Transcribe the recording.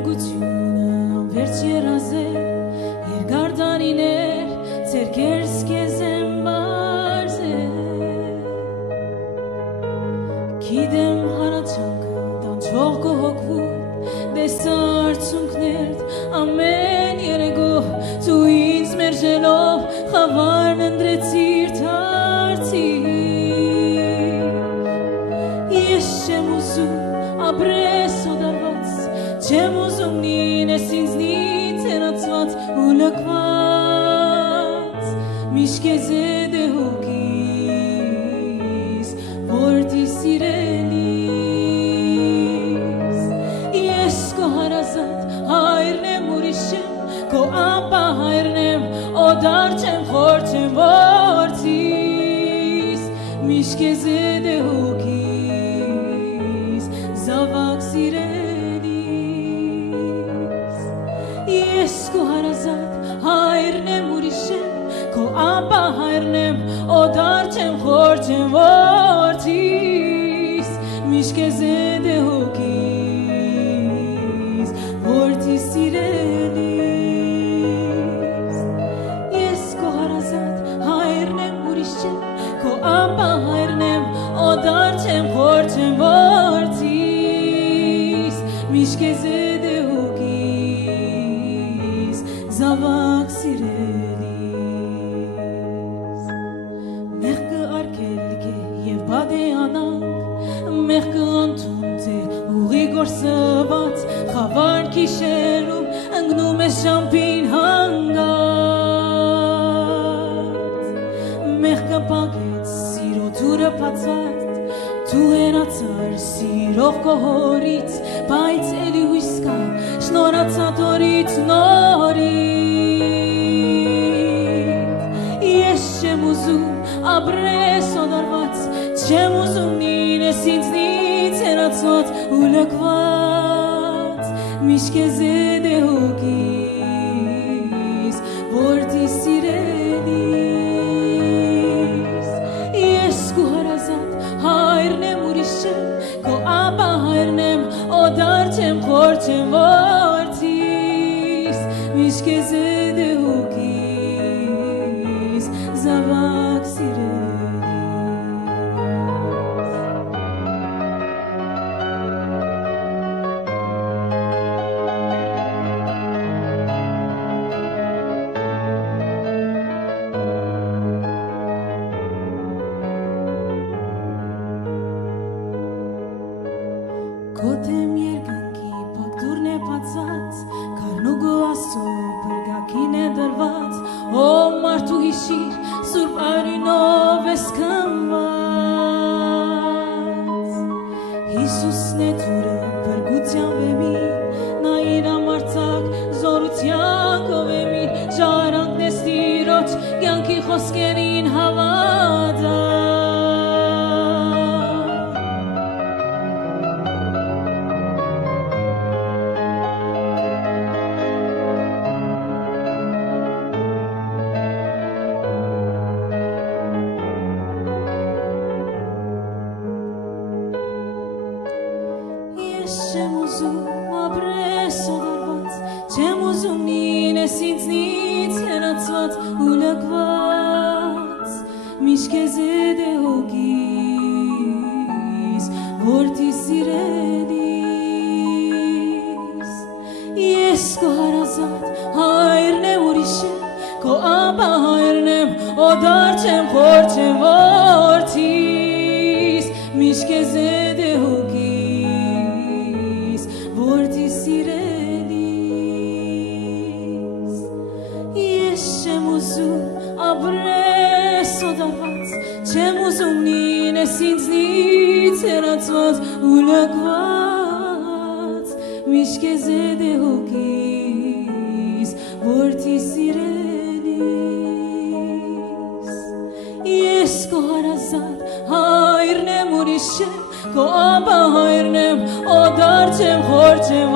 Փրկությունը վերջ երազել երկար տարիներ ձեր կերս քեզ եմ բարձել Գիտեմ հարաճանքը տանջող կողոքվում դեսա արցունքներ ամեն երեգո դու ինձ մերժելով խավարն ընդրեցիր դարձիր Ես չեմ ուզում ապրես օդարված Չեմ ուզում լինես ինձնից հեռացված ու լքված Միշտ քեզ հետ է հոգիս որդի սիրելիս Ես քո հարազատ հայրն եմ ուրիշ չեմ քո ապա հայրն եմ օդար չեմ խոր չեմ որդիս Միշտ քեզ հետ է հոգիս զավակ սիրելիս Ես քո հարազատ հայրն եմ ուրիշ եմ քո ապա հայրն եմ օդար չեմ խոր չեմ որդիս Միշտ քեզ հետ է հոգիս որդի սիրելիս Ես քո հարազատ հայրն եմ ուրիշ չեմ քո ապա հայրն եմ օդար չեմ խոր չեմ որդիս Միշտ քեզ հետ է հոգիս զավակ սիրելիս Մեղքը արգելք է և բադ է անանք Մեղքը անթունդ է ուղի գործված Խավար կիշերում ընգնում ես ժամպին հանգած Մեղքը պագեց սիրո թուրը պացած Դու հեռացար սիրող քո հորից Բայց էլի հույս կա շնորհացած օրից նորից Ես չեմ ուզում ապրես օդարված Չեմ ուզում լինես ինձնից հեռացված ու լքված Միշտ քեզ հետ է հոգիս որդի սիրելիս Ես քո հարազատ հայրն եմ ուրիշ չեմ քո ապա հայրն եմ օդար չեմ խոր չեմ որդիս Միշտ քեզ հետ է հոգիս զավակ սիրելիս Կոտեմ երկնքի պակտուրն է պացած Կարնուգու աստո բրգակին է դրված Ո մարդու հիշիր սուրբ արինով ես կնված Հիսուսն է թուրը բրգության վեմին Նա իր ամարցակ զորության կովեմին Ժարանքն ես տիրոջ կյանքի խոսքերին հավատա Չեմ ուզում ապրես օդարված Չեմ ուզում լինես ինձնից հեռացված ու լքված Միշտ քեզ հետ է հոգիս որդի սիրելիս Ես քո հարազատ հայրն եմ ուրիշ եմ քո ապա հայրն եմ օդար չեմ խոր չեմ որդիս Միշտ քեզ հետ է հոգիս որդի սիրելիս Ես չեմ ուզում ապրես օդարված Չեմ ուզում լինես ինձնից հեռացված ու լքված Միշտ քեզ հետ է հոգիս որդի սիրելիս Ես քո հարազատ հայրն եմ ուրիշ չեմ քո ապա հայրն եմ օդար չեմ խոր չեմ